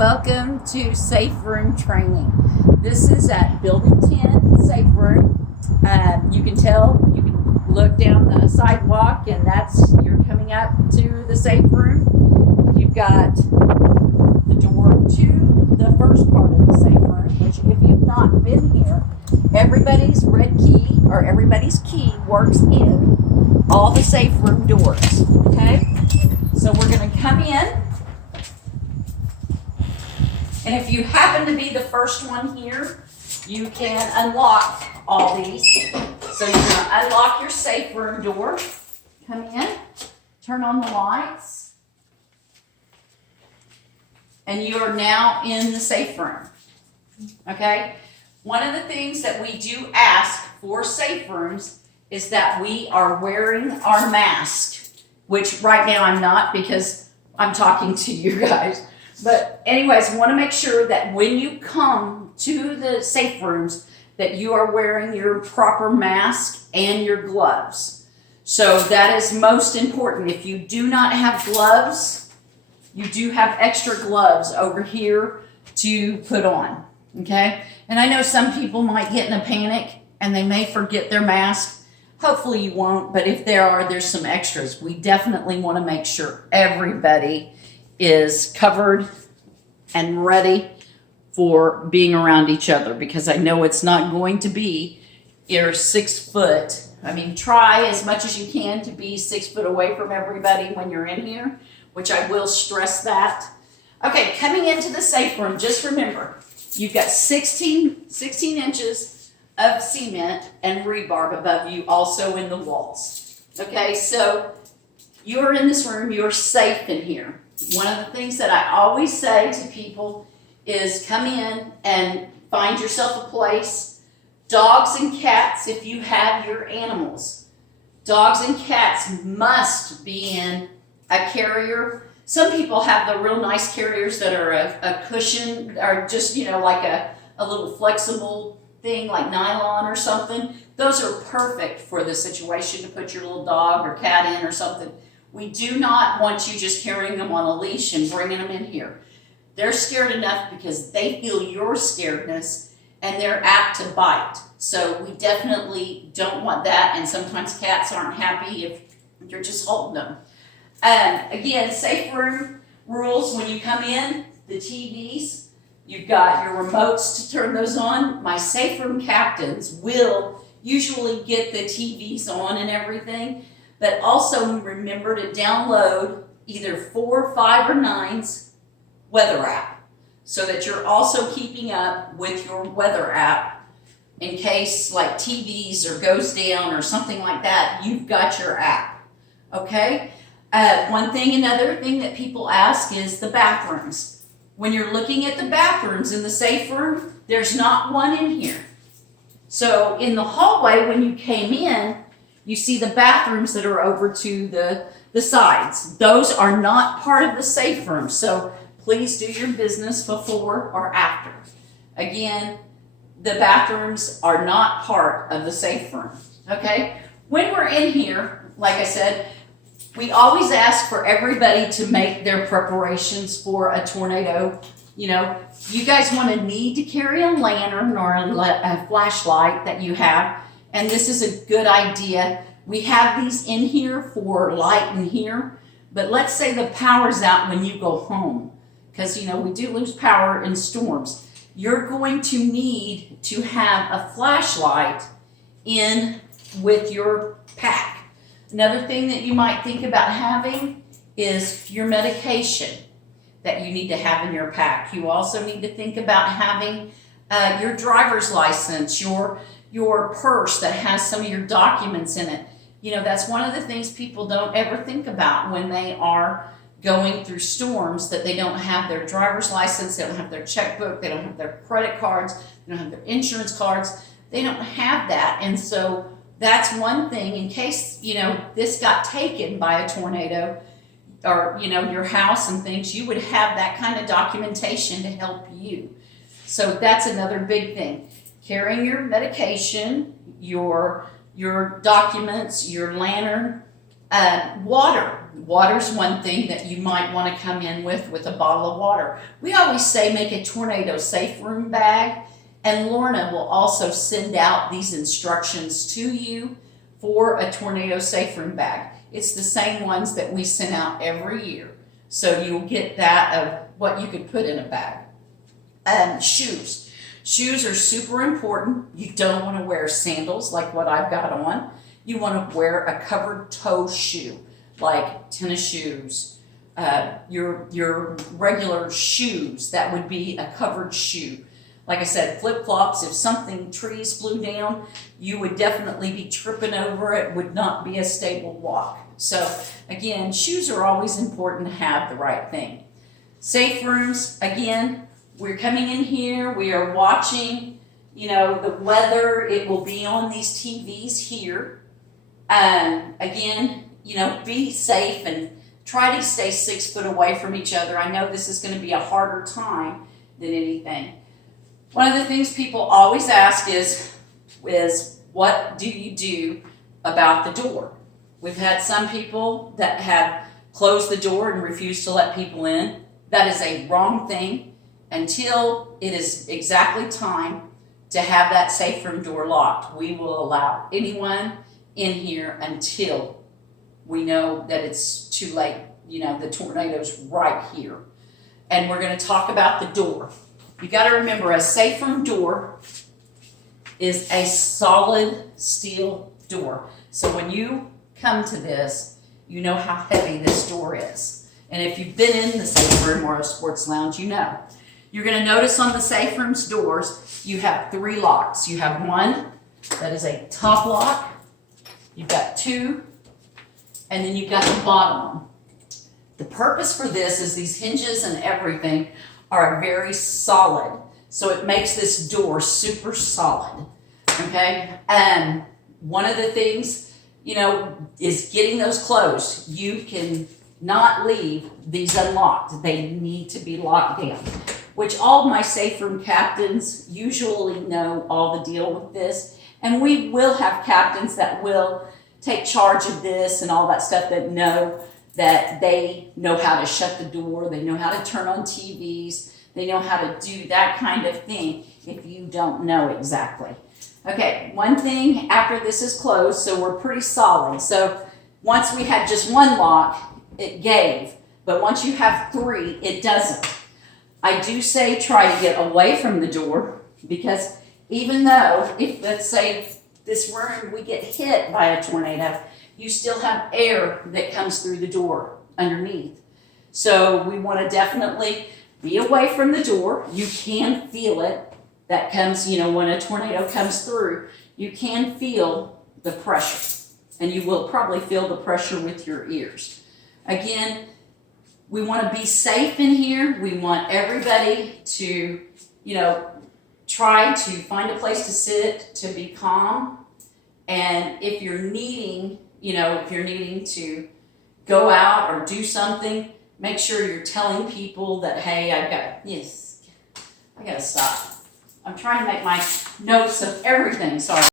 welcome to Safe Room Training. This is at Building 10 Safe Room. You can look down the sidewalk and you're coming up to the safe room. You've got the door to the first part of the safe room, which if you've not been here, everybody's red key or everybody's key works in all the safe room doors, okay? So we're going to come in. And if you happen to be the first one here, you can unlock all these. So you're going to unlock your safe room door, come in, turn on the lights, and you are now in the safe room. Okay? One of the things that we do ask for safe rooms is that we are wearing our mask, which right now I'm not because I'm talking to you guys. But anyways, want to make sure that when you come to the safe rooms that you are wearing your proper mask and your gloves. So that is most important. If you do not have gloves, you do have extra gloves over here to put on, okay? And I know some people might get in a panic and they may forget their mask. Hopefully you won't, but if there's some extras. We definitely want to make sure everybody is covered and ready for being around each other, because I know it's not going to be your 6 foot. I mean, try as much as you can to be 6 foot away from everybody when you're in here, which I will stress that. Okay, coming into the safe room, just remember, you've got 16 inches of cement and rebar above you, also in the walls. Okay, so you're in this room, you're safe in here. One of the things that I always say to people is come in and find yourself a place. Dogs and cats, if you have your animals, dogs and cats must be in a carrier. Some people have the real nice carriers that are a cushion, or just, like a little flexible thing like nylon or something. Those are perfect for the situation to put your little dog or cat in or something. We do not want you just carrying them on a leash and bringing them in here. They're scared enough because they feel your scaredness and they're apt to bite. So we definitely don't want that, and sometimes cats aren't happy if you're just holding them. Again, safe room rules: when you come in, the TVs, you've got your remotes to turn those on. My safe room captains will usually get the TVs on and everything. But also remember to download either 4, 5, or 9's weather app, so that you're also keeping up with your weather app in case like TVs or goes down or something like that. You've got your app, okay? Another thing that people ask is the bathrooms. When you're looking at the bathrooms in the safe room, there's not one in here. So in the hallway when you came in, you see the bathrooms that are over to the sides. Those are not part of the safe room, so please do your business before or after. Again, the bathrooms are not part of the safe room, okay? When we're in here, like I said, we always ask for everybody to make their preparations for a tornado. You guys want to need to carry a lantern or a flashlight that you have. And this is a good idea. We have these in here for light in here, but let's say the power's out when you go home, because we do lose power in storms. You're going to need to have a flashlight in with your pack. Another thing that you might think about having is your medication that you need to have in your pack. You also need to think about having your driver's license, your purse that has some of your documents in it. That's one of the things people don't ever think about when they are going through storms, that they don't have their driver's license, they don't have their checkbook, they don't have their credit cards, they don't have their insurance cards. They don't have that. And so that's one thing in case, this got taken by a tornado or, your house and things, you would have that kind of documentation to help you. So that's another big thing. Carrying your medication, your documents, your lantern, water. Water's one thing that you might want to come in with a bottle of water. We always say make a tornado safe room bag, and Lorna will also send out these instructions to you for a tornado safe room bag. It's the same ones that we send out every year. So you'll get that of what you could put in a bag. Shoes. Shoes are super important. You don't want to wear sandals like what I've got on. You want to wear a covered toe shoe, like tennis shoes, your regular shoes. That would be a covered shoe. Like I said, flip-flops, if something, trees blew down, you would definitely be tripping over it. Would not be a stable walk. So again, shoes are always important to have the right thing. Safe rooms, again, we're coming in here, we are watching, the weather. It will be on these TVs here. Again, be safe and try to stay 6 foot away from each other. I know this is going to be a harder time than anything. One of the things people always ask is what do you do about the door? We've had some people that have closed the door and refused to let people in. That is a wrong thing. Until it is exactly time to have that safe room door locked, we will allow anyone in here until we know that it's too late. The tornado's right here. And we're going to talk about the door. You got to remember, a safe room door is a solid steel door. So when you come to this, you know how heavy this door is. And if you've been in the safe room or a sports lounge, you know. You're going to notice on the safe room's doors, you have 3 locks. You have one that is a top lock. You've got 2, and then you've got the bottom one. The purpose for this is these hinges and everything are very solid. So it makes this door super solid. Okay? And one of the things, is getting those closed. You can not leave these unlocked. They need to be locked down. Which all of my safe room captains usually know all the deal with this. And we will have captains that will take charge of this and all that stuff, that know that they know how to shut the door, they know how to turn on TVs, they know how to do that kind of thing if you don't know exactly. Okay, one thing after this is closed, so we're pretty solid. So once we had just one lock, it gave. But once you have 3, it doesn't. I do say try to get away from the door, because even though, if let's say this room, we get hit by a tornado, you still have air that comes through the door underneath. So we want to definitely be away from the door. You can feel it. That comes, when a tornado comes through, you can feel the pressure. And you will probably feel the pressure with your ears. Again, we want to be safe in here. We want everybody to, try to find a place to sit, to be calm. And if you're needing, to go out or do something, make sure you're telling people that, hey, I got to stop. I'm trying to make my notes of everything. Sorry.